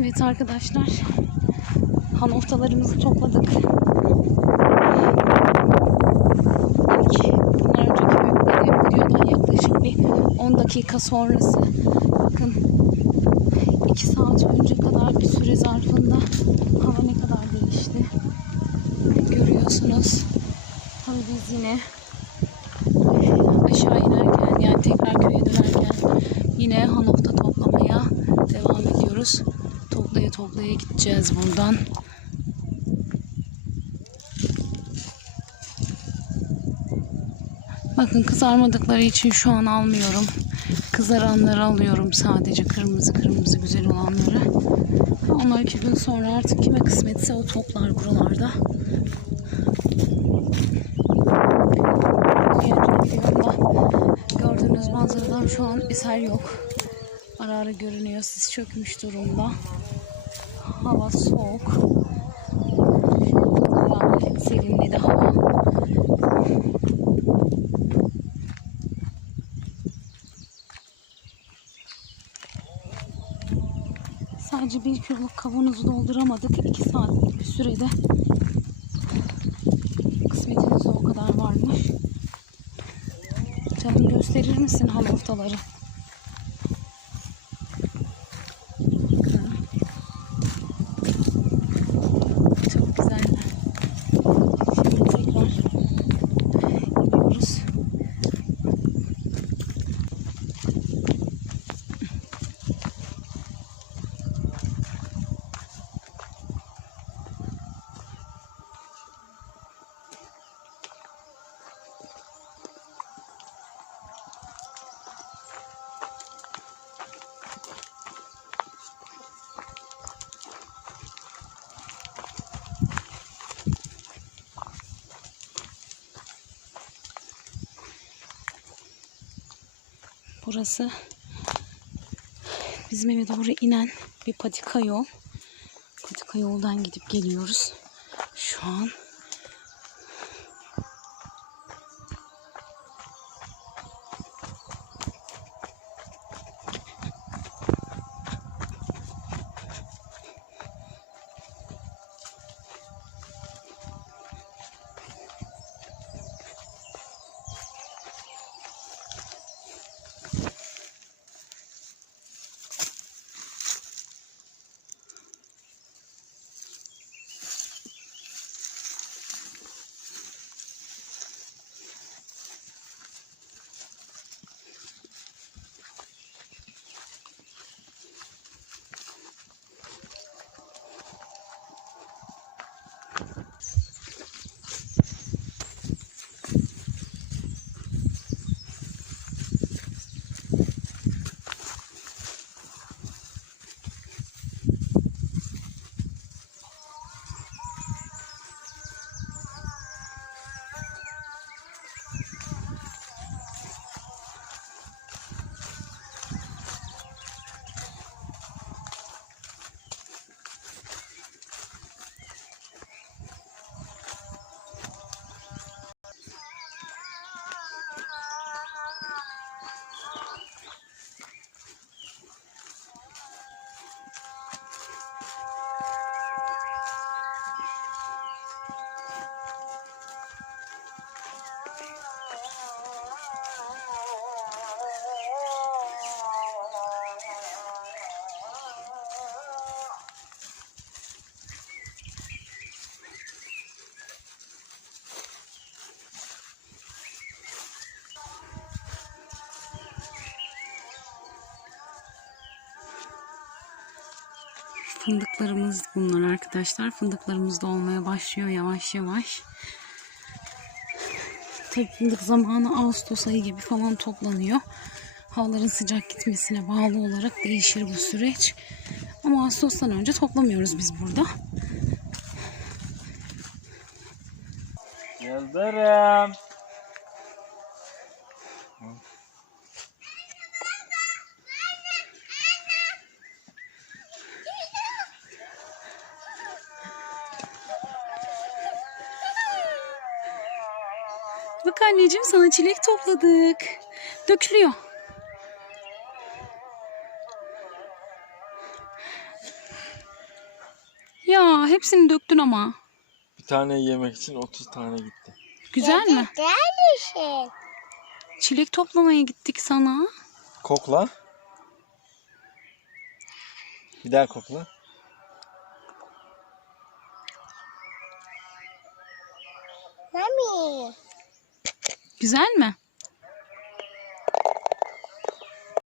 Evet arkadaşlar. Hanoftalarımızı topladık. İlk bundan önceki videodan yaklaşık bir 10 dakika sonrası. Bakın 2 saat önce kadar bir süre zarfında hava ne kadar değişti. Görüyorsunuz. Tabii biz yine aşağı inerken yani tekrar köye dönerken yine hanofta toplamaya devam ediyoruz. Toplaya toplaya gideceğiz buradan. Bakın kızarmadıkları için şu an almıyorum. Kızaranları alıyorum sadece kırmızı kırmızı güzel olanları. Onlar iki gün sonra artık kime kısmetse o toplar buralarda. Gördüğünüz manzaradan şu an eser yok. Ara ara görünüyor. Sis çökmüş durumda. Hava soğuk. Yani serinledi hava. Sadece bir kiloluk kavanozu dolduramadık. 2 saatlik bir sürede. Kısmetimizde o kadar varmış. Canım gösterir misin hamurtaları? Burası bizim eve doğru inen bir patika yol. Patika yoldan gidip geliyoruz. Şu an Fındıklarımız bunlar arkadaşlar. Fındıklarımız da olmaya başlıyor yavaş yavaş. Tabii fındık zamanı Ağustos ayı gibi falan toplanıyor. Havaların sıcak gitmesine bağlı olarak değişir bu süreç. Ama Ağustos'tan önce toplamıyoruz biz burada. Yıldırım. Bak anneciğim sana çilek topladık. Dökülüyor. Ya hepsini döktün ama. Bir tane yemek için 30 tane gitti. Güzel mi? Güzel Çilek toplamaya gittik sana. Kokla. Bir daha kokla. Mami. Güzel mi?